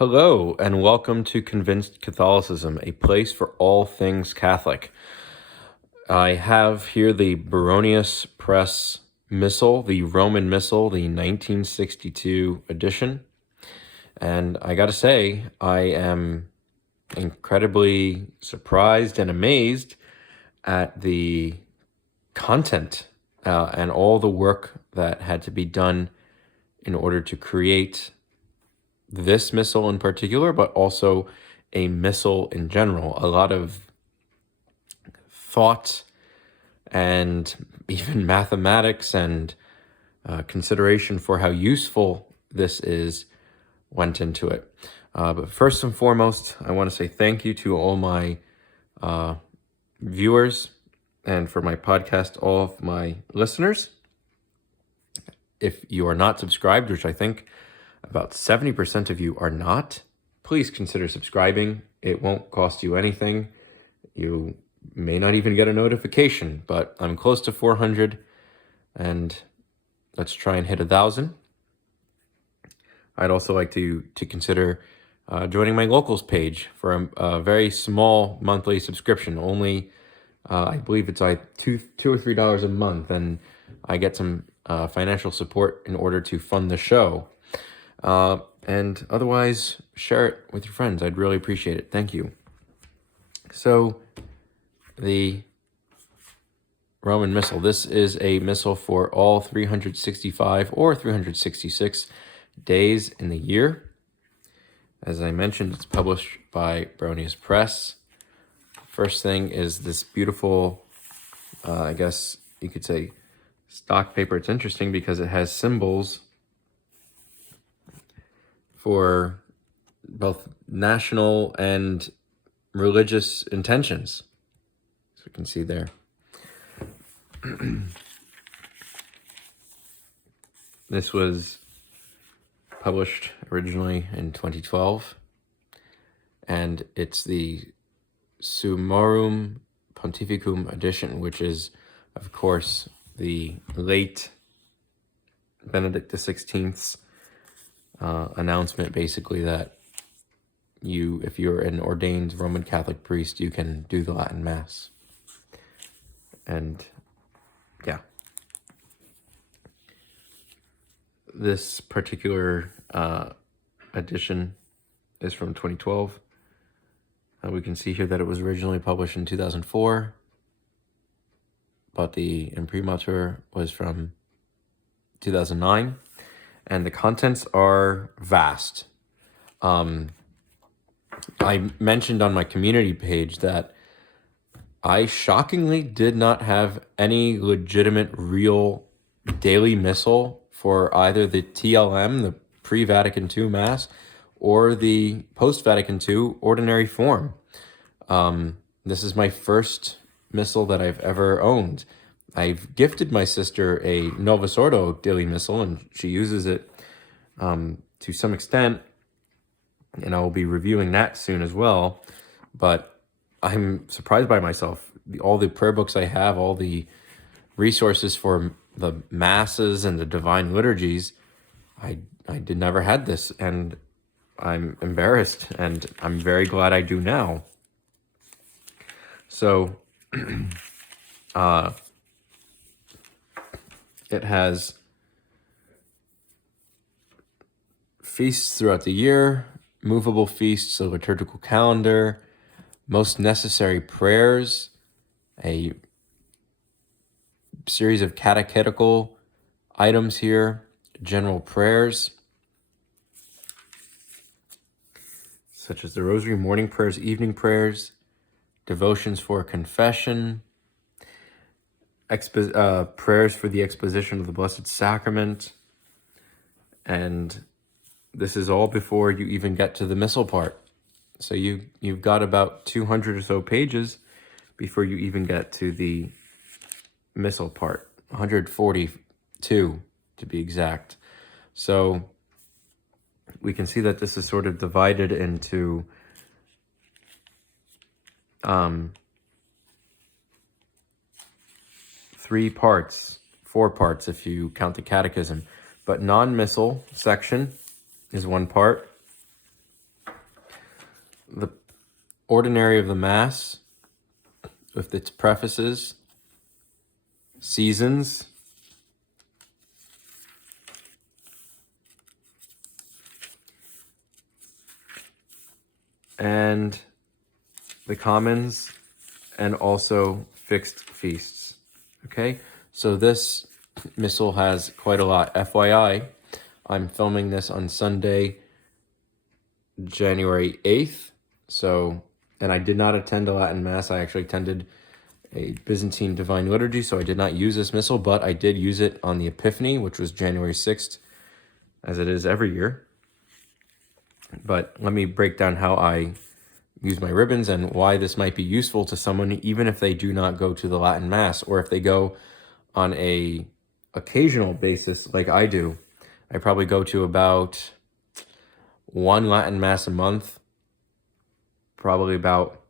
Hello, and welcome to Convinced Catholicism, a place for all things Catholic. I have here the Baronius Press Missal, the Roman Missal, the 1962 edition. And I gotta say, I am incredibly surprised and amazed at the content and all the work that had to be done in order to create this missal in particular, but also a missal in general. A lot of thought and even mathematics and consideration for how useful this is went into it. But first and foremost, I want to say thank you to all my viewers and for my podcast, all of my listeners. If you are not subscribed, which I think about 70% of you are not, please consider subscribing. It won't cost you anything. You may not even get a notification, but I'm close to 400, and let's try and hit 1,000. I'd also like to consider joining my locals page for a very small monthly subscription. Only, I believe it's like $2 or $3 a month, and I get some financial support in order to fund the show. And otherwise, share it with your friends. I'd really appreciate it. Thank you. So, the Roman Missal. This is a missal for all 365 or 366 days in the year. As I mentioned, it's published by Baronius Press. First thing is this beautiful, I guess you could say, stock paper. It's interesting because it has symbols for both national and religious intentions. So you can see there. This was published originally in 2012, and it's the Summorum Pontificum edition, which is, of course, the late Benedict XVI's announcement, basically, that if you're an ordained Roman Catholic priest, you can do the Latin Mass. And yeah, this particular edition is from 2012. We can see here that it was originally published in 2004, but the imprimatur was from 2009. And the contents are vast. I mentioned on my community page that I shockingly did not have any legitimate, real daily missal for either the TLM, the pre-Vatican II Mass, or the post-Vatican II ordinary form. This is my first missal that I've ever owned. I've gifted my sister a Novus Ordo daily missal, and she uses it to some extent, and I will be reviewing that soon as well. But I'm surprised by myself. All the prayer books I have, all the resources for the masses and the divine liturgies, I did never had this, and I'm embarrassed, and I'm very glad I do now. So, it has feasts throughout the year, movable feasts, a liturgical calendar, most necessary prayers, a series of catechetical items here, general prayers, such as the Rosary morning prayers, evening prayers, devotions for confession, prayers for the exposition of the Blessed Sacrament, and this is all before you even get to the missal part. So you've got about 200 or so pages before you even get to the missal part, 142 to be exact. So we can see that this is sort of divided into four parts if you count the catechism. But non-missal section is one part. the ordinary of the Mass with its prefaces, seasons, and the commons, and also fixed feasts. Okay, so this Missal has quite a lot. FYI, I'm filming this on Sunday, January 8th. So, and I did not attend a Latin Mass. I actually attended a Byzantine Divine Liturgy, so I did not use this Missal, but I did use it on the Epiphany, which was January 6th, as it is every year. But let me break down how I use my ribbons and why this might be useful to someone, even if they do not go to the Latin Mass, or if they go on a occasional basis like I do. I probably go to about one Latin Mass a month, probably about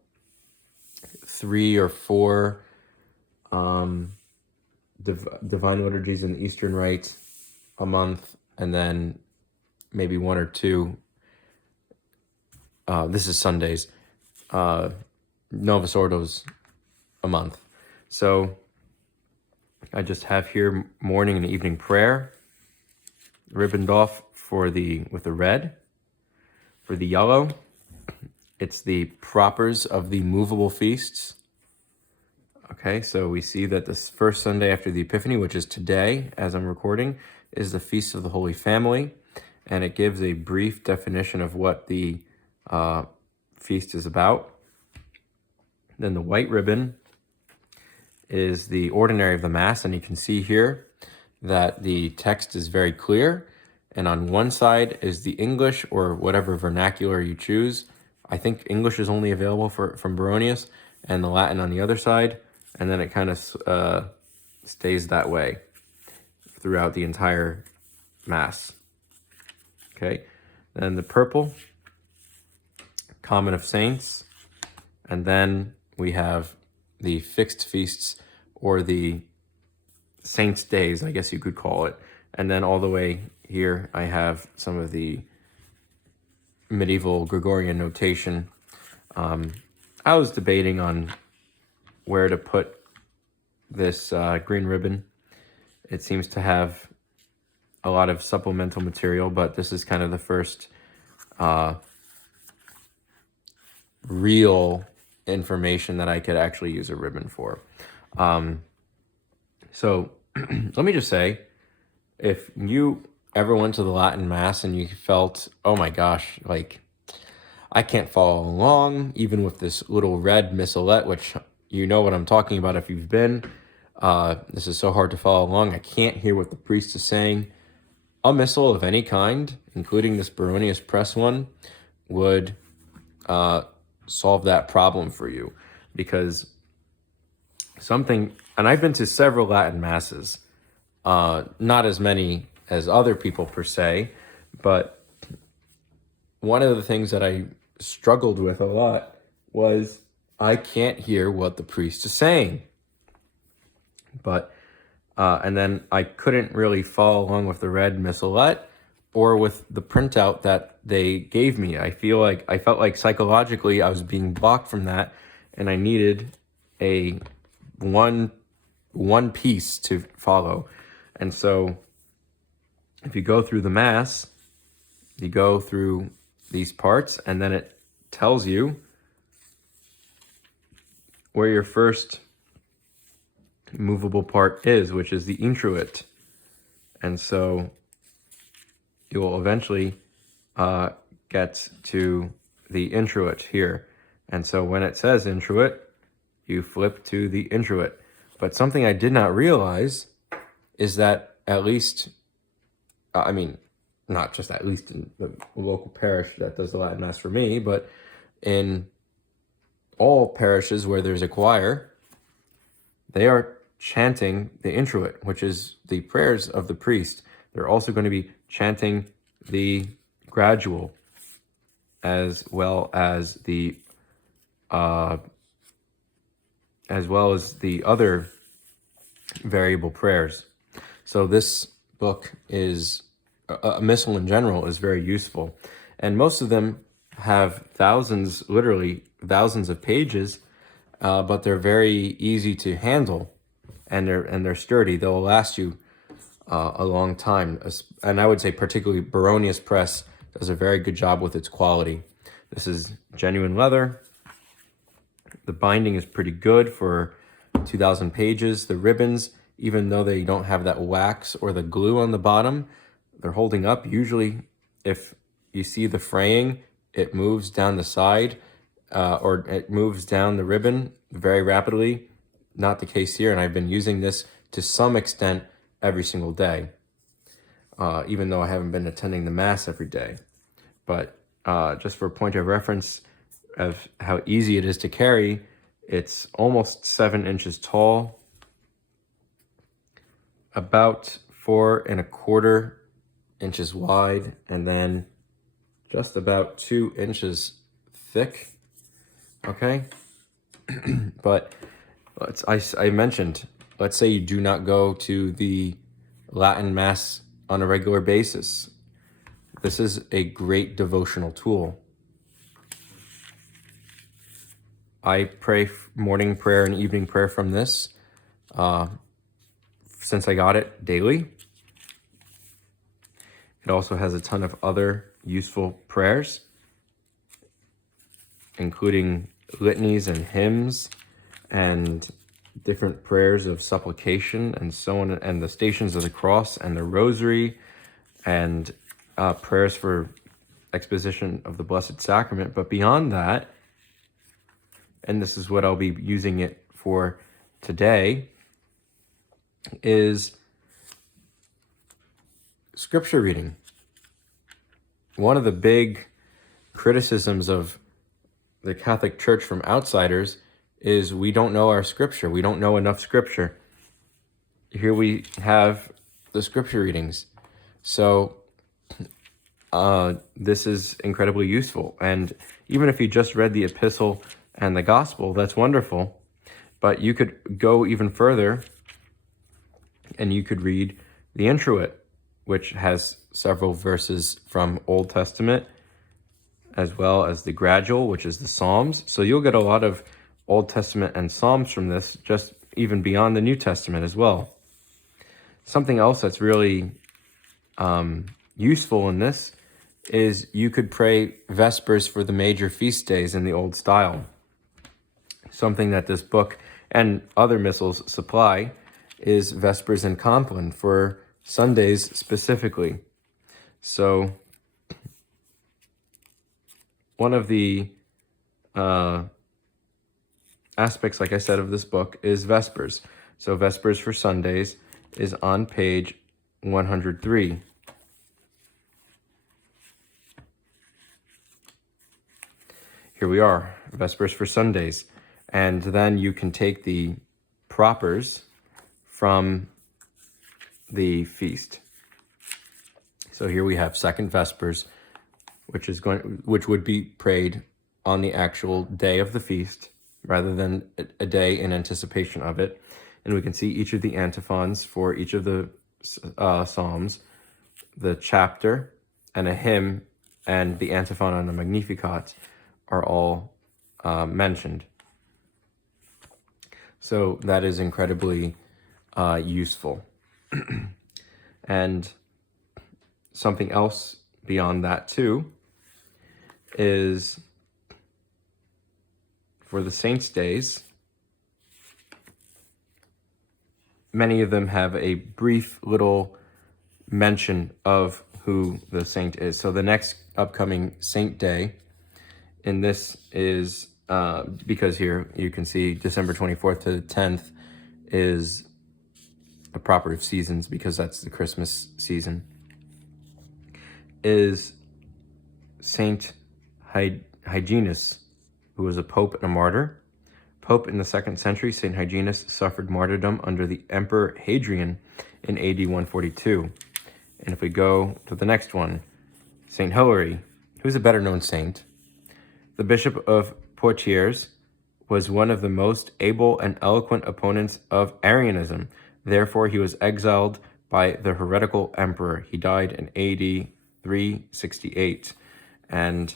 3 or 4 divine liturgies and Eastern rites a month, and then maybe 1 or 2. This is Sundays. Novus Ordos a month. So I just have here morning and evening prayer, ribboned off with the red. For the yellow, it's the propers of the movable feasts. Okay, so we see that this first Sunday after the Epiphany, which is today as I'm recording, is the Feast of the Holy Family, and it gives a brief definition of what the feast is about. Then the white ribbon is the ordinary of the Mass, and you can see here that the text is very clear, and on one side is the English or whatever vernacular you choose. I think English is only available from Baronius, and the Latin on the other side, and then it kind of stays that way throughout the entire Mass. Okay, then the purple, common of saints, and then we have the fixed feasts, or the saints' days, I guess you could call it. And then all the way here, I have some of the medieval Gregorian notation. I was debating on where to put this green ribbon. It seems to have a lot of supplemental material, but this is kind of the first real information that I could actually use a ribbon for. So let me just say, if you ever went to the Latin Mass and you felt, oh my gosh, like I can't follow along even with this little red missalette, which you know what I'm talking about if you've been, this is so hard to follow along, I can't hear what the priest is saying, a missal of any kind, including this Baronius press one, would solve that problem for you. Because something, and I've been to several Latin Masses, not as many as other people per se, but one of the things that I struggled with a lot was I can't hear what the priest is saying. But and then I couldn't really follow along with the red missalette or with the printout that they gave me. I felt like psychologically I was being blocked from that, and I needed a one piece to follow. And so if you go through the Mass, you go through these parts, and then it tells you where your first movable part is, which is the introit. And so you will eventually get to the introit here. And so when it says introit, you flip to the introit. But something I did not realize is that at least, not just at least in the local parish that does the Latin Mass for me, but in all parishes where there's a choir, they are chanting the introit, which is the prayers of the priest. They're also going to be chanting the gradual, as well as the other variable prayers. So this book is a missal in general is very useful, and most of them have thousands, literally thousands of pages, but they're very easy to handle, and they're sturdy. They'll last you a long time. And I would say particularly Baronius Press does a very good job with its quality. This is genuine leather. The binding is pretty good for 2,000 pages. The ribbons, even though they don't have that wax or the glue on the bottom, they're holding up. Usually, if you see the fraying, it moves down the side or it moves down the ribbon very rapidly. Not the case here, and I've been using this to some extent every single day, even though I haven't been attending the Mass every day. But just for a point of reference of how easy it is to carry, it's almost 7 inches tall, about 4¼ inches wide, and then just about 2 inches thick. Okay, but I mentioned, let's say you do not go to the Latin Mass on a regular basis. This is a great devotional tool. I pray morning prayer and evening prayer from this since I got it daily. It also has a ton of other useful prayers, including litanies and hymns and different prayers of supplication and so on, and the Stations of the Cross and the Rosary, and prayers for exposition of the Blessed Sacrament. But beyond that, and this is what I'll be using it for today, is scripture reading. One of the big criticisms of the Catholic Church from outsiders is we don't know our scripture. We don't know enough scripture. Here we have the scripture readings. So this is incredibly useful. And even if you just read the epistle and the gospel, that's wonderful. But you could go even further and you could read the introit, which has several verses from Old Testament, as well as the gradual, which is the Psalms. So you'll get a lot of Old Testament and Psalms from this, just even beyond the New Testament as well. Something else that's really useful in this is you could pray Vespers for the major feast days in the old style. Something that this book and other missals supply is Vespers and Compline for Sundays specifically. So one of the aspects, like I said, of this book is Vespers. So Vespers for Sundays is on page 103. Here we are, Vespers for Sundays. And then you can take the propers from the feast. So here we have Second Vespers, which would be prayed on the actual day of the feast rather than a day in anticipation of it. And we can see each of the antiphons for each of the psalms, the chapter and a hymn, and the antiphon on the Magnificat are all mentioned. So that is incredibly useful. And something else beyond that too is for the saints' days, many of them have a brief little mention of who the saint is. So the next upcoming saint day in this is, because here you can see December 24th to the 10th is a proper of seasons because that's the Christmas season, is Saint Hyginus, who was a pope and a martyr. Pope in the 2nd century, Saint Hyginus suffered martyrdom under the Emperor Hadrian in AD 142. And if we go to the next one, Saint Hilary, who's a better known saint. The Bishop of Poitiers was one of the most able and eloquent opponents of Arianism. Therefore, he was exiled by the heretical emperor. He died in AD 368. And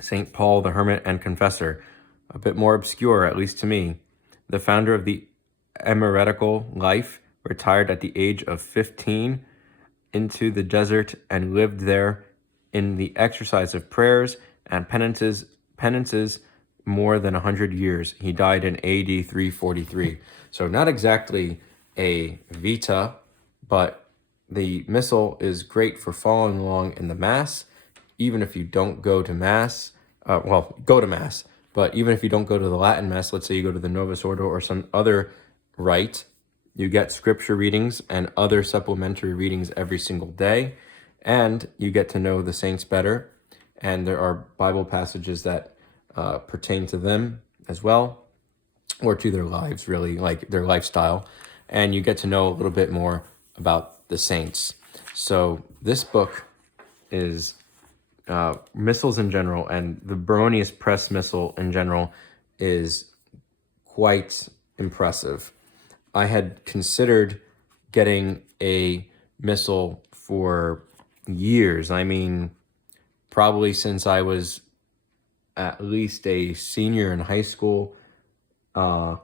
St. Paul the Hermit and Confessor, a bit more obscure, at least to me, the founder of the emeritical life, retired at the age of 15 into the desert and lived there in the exercise of prayers and penances more than 100 years. He died in AD 343. So not exactly a vita, but the Missal is great for following along in the Mass, even if you don't go to Mass. Go to Mass, but even if you don't go to the Latin Mass, let's say you go to the Novus Ordo or some other rite, you get scripture readings and other supplementary readings every single day, and you get to know the saints better, and there are Bible passages that pertain to them as well, or to their lives, really, like their lifestyle, and you get to know a little bit more about the saints. So this book is Missals in general, and the Baronius Press Missal in general is quite impressive. I had considered getting a Missal for years. I mean, probably since I was at least a senior in high school. The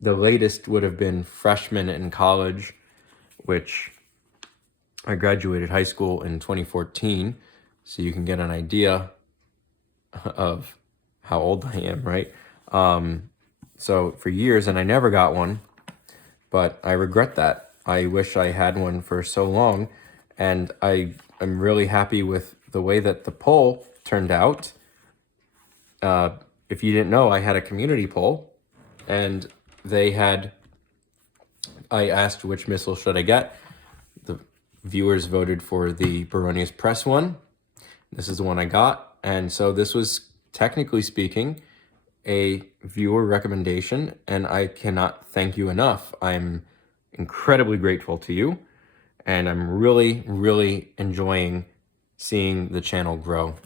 latest would have been freshman in college, which I graduated high school in 2014. So you can get an idea of how old I am, right? So for years, and I never got one, but I regret that. I wish I had one for so long, and I am really happy with the way that the poll turned out. If you didn't know, I had a community poll, and I asked which Missal should I get. The viewers voted for the Baronius Press one. This is the one I got, and so this was, technically speaking, a viewer recommendation, and I cannot thank you enough. I'm incredibly grateful to you, and I'm really, really enjoying seeing the channel grow.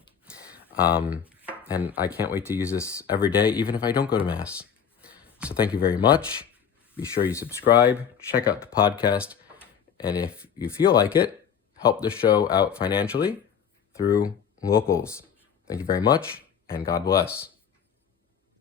And I can't wait to use this every day, even if I don't go to Mass. So thank you very much. Be sure you subscribe, check out the podcast, and if you feel like it, help the show out financially through locals. Thank you very much, and God bless.